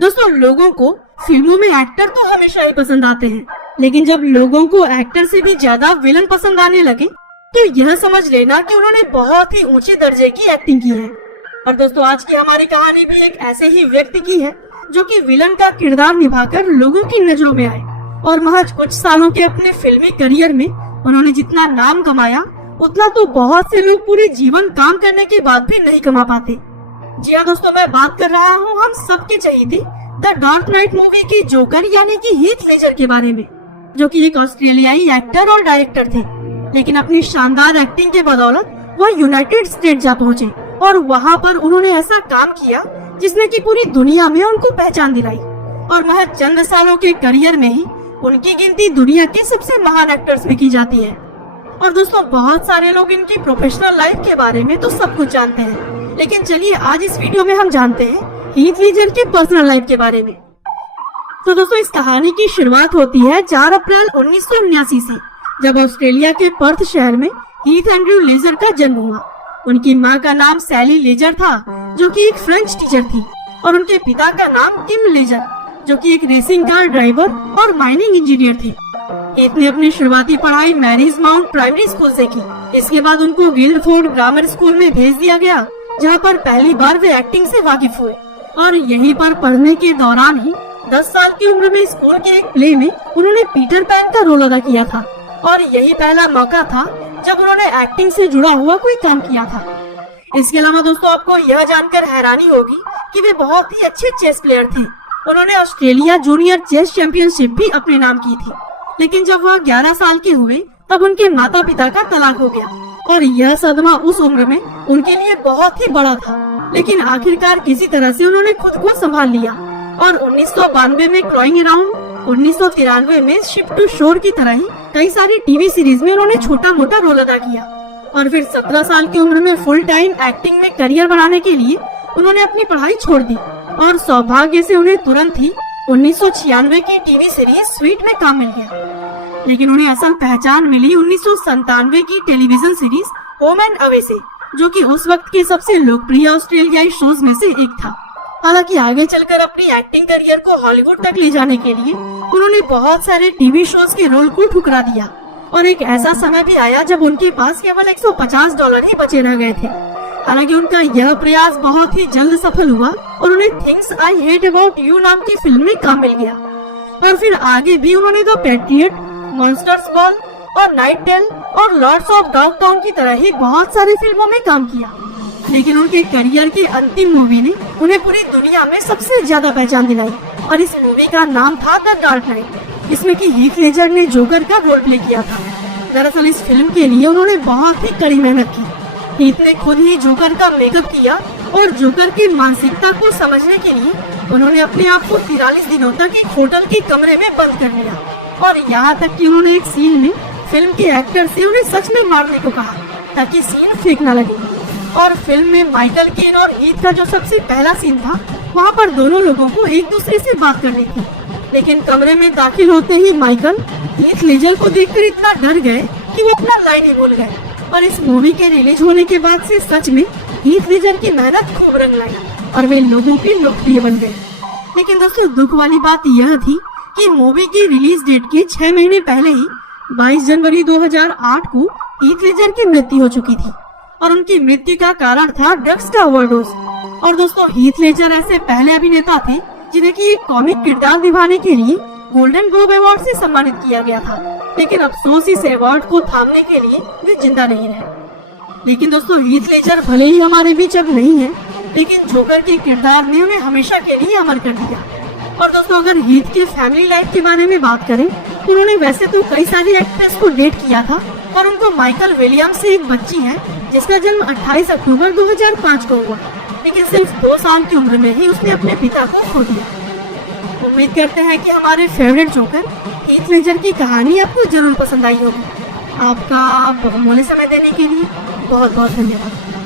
दोस्तों लोगों को फिल्मों में एक्टर तो हमेशा ही पसंद आते हैं, लेकिन जब लोगों को एक्टर से भी ज्यादा विलन पसंद आने लगे तो यह समझ लेना कि उन्होंने बहुत ही ऊंचे दर्जे की एक्टिंग की है। और दोस्तों आज की हमारी कहानी भी एक ऐसे ही व्यक्ति की है जो कि विलन का किरदार निभाकर लोगों की नजरों में आए और महज कुछ सालों के अपने फिल्मी करियर में उन्होंने जितना नाम कमाया उतना तो बहुत से लोग पूरे जीवन काम करने के बाद भी नहीं कमा पाते। जी हाँ दोस्तों, मैं बात कर रहा हूँ हम सबके चहेते द डार्क नाइट मूवी के जोकर यानी कि हीथ लेजर के बारे में, जो कि एक ऑस्ट्रेलियाई एक्टर और डायरेक्टर थे। लेकिन अपनी शानदार एक्टिंग के बदौलत वह यूनाइटेड स्टेट जा पहुँचे और वहाँ पर उन्होंने ऐसा काम किया जिसने की पूरी दुनिया में उनको पहचान दिलाई। और महज चंद सालों के करियर में ही उनकी गिनती दुनिया के सबसे महान एक्टर्स में की जाती है। और दोस्तों बहुत सारे लोग इनकी प्रोफेशनल लाइफ के बारे में तो सब कुछ जानते हैं, लेकिन चलिए आज इस वीडियो में हम जानते हैं हीथ लेजर की पर्सनल लाइफ के बारे में। तो दोस्तों इस कहानी की शुरुआत होती है 4 अप्रैल 1979 से, जब ऑस्ट्रेलिया के पर्थ शहर में हीथ एंड्रू लेजर का जन्म हुआ। उनकी माँ का नाम सैली लेजर था जो कि एक फ्रेंच टीचर थी, और उनके पिता का नाम टिम लेजर जो कि एक रेसिंग कार ड्राइवर और माइनिंग इंजीनियर थे। हीथ ने अपनी शुरुआती पढ़ाई मैरीज माउंट प्राइमरी स्कूल से की। इसके बाद उनको गिल्डफोर्ड ग्रामर स्कूल में भेज दिया गया, जहाँ पर पहली बार वे एक्टिंग से वाकिफ हुए। और यहीं पर पढ़ने के दौरान ही 10 साल की उम्र में स्कूल के एक प्ले में उन्होंने पीटर पैन का रोल अदा किया था, और यही पहला मौका था जब उन्होंने एक्टिंग से जुड़ा हुआ कोई काम किया था। इसके अलावा दोस्तों आपको यह जानकर हैरानी होगी कि वे बहुत ही अच्छे चेस प्लेयर थे। उन्होंने ऑस्ट्रेलिया जूनियर चेस चैंपियनशिप भी अपने नाम की थी। लेकिन जब वह 11 साल के हुए तब उनके माता पिता का तलाक हो गया, और यह सदमा उस उम्र में उनके लिए बहुत ही बड़ा था। लेकिन आखिरकार किसी तरह से उन्होंने खुद को संभाल लिया, और 1992 में क्राइंग अराउंड, 1993 में शिप टू शोर की तरह ही कई सारी टीवी सीरीज में उन्होंने छोटा मोटा रोल अदा किया। और फिर 17 साल की उम्र में फुल टाइम एक्टिंग में करियर बनाने के लिए उन्होंने अपनी पढ़ाई छोड़ दी, और सौभाग्य से उन्हें तुरंत ही 1996 की टीवी सीरीज स्वीट में काम मिल गया। लेकिन उन्हें असल पहचान मिली 1997 की television series home and away से, जो कि उस वक्त के सबसे लोकप्रिय ऑस्ट्रेलियाई शोज में से एक था। हालांकि आगे चलकर अपनी एक्टिंग करियर को हॉलीवुड तक ले जाने के लिए उन्होंने बहुत सारे टीवी शोज के रोल को ठुकरा दिया, और एक ऐसा समय भी आया जब उनके पास केवल $150 ही बचे रह गए थे। हालांकि उनका यह प्रयास बहुत ही जल्द सफल हुआ और उन्हें things I hate about you नाम की फिल्म में काम मिल गया। और फिर आगे भी उन्होंने द पैट्रियट, मॉन्स्टर्स बॉल और नाइट टेल और लॉर्ड्स ऑफ डॉगटाउन की तरह ही बहुत सारी फिल्मों में काम किया। लेकिन उनके करियर की अंतिम मूवी ने उन्हें पूरी दुनिया में सबसे ज्यादा पहचान दिलाई, और इस मूवी का नाम था द डार्क नाइट, इसमें कि हीथ लेजर ने जोकर का रोल प्ले किया था। दरअसल इस फिल्म के लिए उन्होंने बहुत ही कड़ी मेहनत की। हीथ ने खुद ही जोकर का मेकअप किया, और जोकर की मानसिकता को समझने के लिए उन्होंने अपने आप को 43 दिनों तक एक होटल के कमरे में बंद कर लिया, और यहाँ तक कि उन्होंने एक सीन में फिल्म के एक्टर से उन्हें सच में मारने को कहा ताकि सीन फेक न लगे। और फिल्म में माइकल केन और हीथ का जो सबसे पहला सीन था, वहाँ पर दोनों लोगों को एक दूसरे से बात करनी थी। लेकिन कमरे में दाखिल होते ही माइकल हीथ लेजर को देखकर इतना डर गए कि वो अपना लाइन ही भूल गए। और इस मूवी के रिलीज होने के बाद से सच में हीथ लेजर की मेहनत खूब रंग लाई, और वे लोगों के लोकप्रिय बन गए। लेकिन दोस्तों दुख वाली बात यह थी कि मूवी की रिलीज डेट के 6 महीने पहले ही 22 जनवरी 2008 को हीथ लेजर की मृत्यु हो चुकी थी, और उनकी मृत्यु का कारण था ड्रग्स का ओवरडोज। और दोस्तों हीथ लेजर ऐसे पहले अभिनेता थे जिन्हें की कॉमिक किरदार निभाने के लिए गोल्डन ग्लोब अवार्ड से सम्मानित किया गया था। लेकिन अफसोस इस अवार्ड को थामने के लिए वे जिंदा नहीं रहे। लेकिन दोस्तों हीथ लेजर भले ही हमारे बीच अब नहीं है, लेकिन जोकर के किरदार ने उन्हें हमेशा के लिए अमर कर दिया। और दोस्तों अगर हीथ के फैमिली लाइफ के बारे में बात करें, उन्होंने वैसे तो कई सारी एक्ट्रेस को डेट किया था, और उनको माइकल विलियम्स से एक बच्ची है जिसका जन्म 28 अक्टूबर 2005 को हुआ। लेकिन सिर्फ 2 साल की उम्र में ही उसने अपने पिता को खो दिया। उम्मीद करते हैं कि हमारे फेवरेट जोकर हीथ लेजर की कहानी आपको जरूर पसंद आई होगी। आपका बहुमूल्य समय देने के लिए बहुत बहुत धन्यवाद।